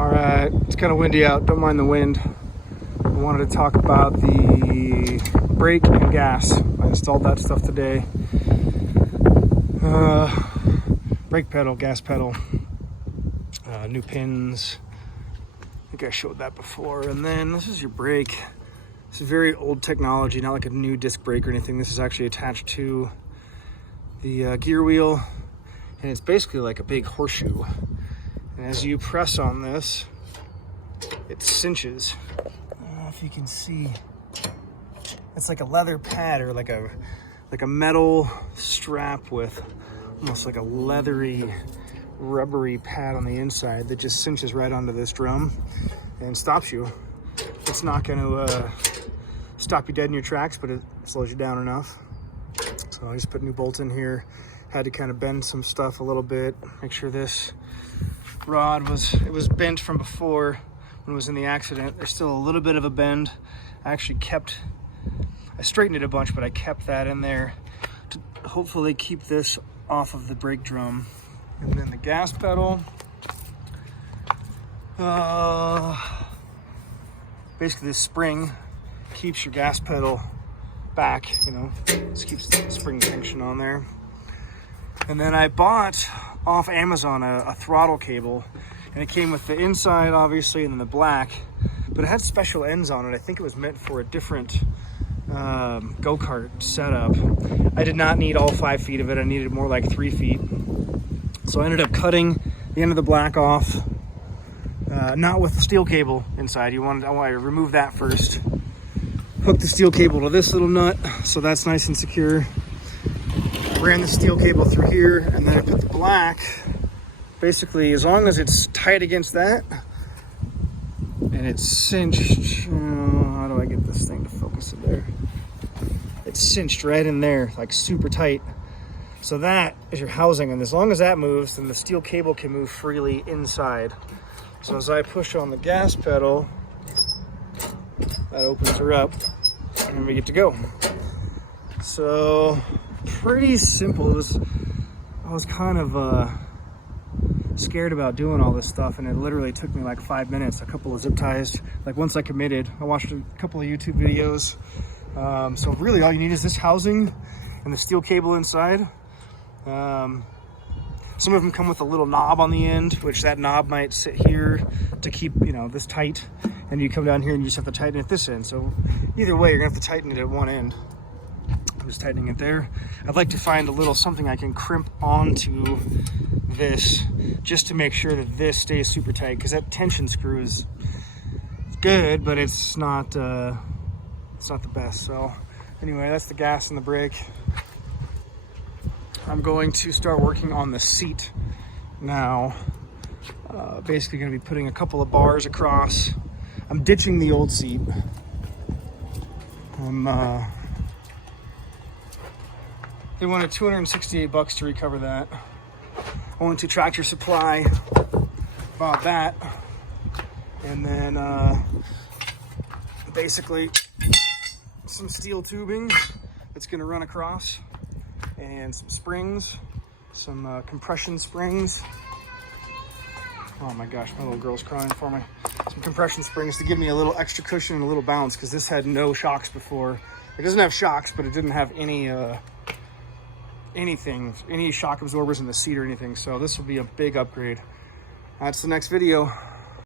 All right, it's kind of windy out. Don't mind the wind. I wanted to talk about the brake and gas. I installed that stuff today. Brake pedal, gas pedal, new pins. I think I showed that before. And then this is your brake. This is very old technology, not like a new disc brake or anything. This is actually attached to the gear wheel, and it's basically like a big horseshoe. And as you press on this, it cinches. I don't know if you can see. It's like a leather pad or like a metal strap with almost like a leathery, rubbery pad on the inside that just cinches right onto this drum and stops you. It's not going to stop you dead in your tracks, but it slows you down enough. So I just put new bolts in here. Had to kind of bend some stuff a little bit, make sure this rod was bent from before when it was in the accident. There's still a little bit of a bend. I straightened it a bunch, but I kept that in there to hopefully keep this off of the brake drum. And then the gas pedal. Basically this spring keeps your gas pedal back, just keeps the spring tension on there. And then I bought off Amazon a throttle cable, and it came with the inside obviously and then the black, but it had special ends on it. I think it was meant for a different Go-Kart setup. I did not need all 5 feet of it. I needed more like 3 feet. So I ended up cutting the end of the black off, not with the steel cable inside. I want to remove that first. Hook the steel cable to this little nut, so that's nice and secure. Ran the steel cable through here, and then I put the black, basically as long as it's tight against that, and it's cinched, how do I get this thing to focus it there? It's cinched right in there, like super tight. So that is your housing, and as long as that moves, then the steel cable can move freely inside. So as I push on the gas pedal, that opens her up, and we get to go. So pretty simple. I was kind of scared about doing all this stuff, and it literally took me like 5 minutes. A couple of zip ties. Like once I committed, I watched a couple of YouTube videos. So really all you need is this housing and the steel cable inside. Some of them come with a little knob on the end, which that knob might sit here to keep this tight, and you come down here and you just have to tighten it this end. So either way, you're gonna have to tighten it at one end. I'm just tightening it there. I'd like to find a little something I can crimp onto this just to make sure that this stays super tight, because that tension screw is good, but it's not the best. So anyway, that's the gas and the brake. I'm going to start working on the seat now. Basically going to be putting a couple of bars across. I'm ditching the old seat. They wanted $268 to recover that. I went to Tractor Supply, bought that, and then basically some steel tubing that's going to run across, and some springs, some compression springs. Oh my gosh, my little girl's crying for me. Some compression springs to give me a little extra cushion and a little bounce, because this had no shocks before. It doesn't have shocks, but it didn't have any shock absorbers in the seat or anything. So this will be a big upgrade. That's the next video.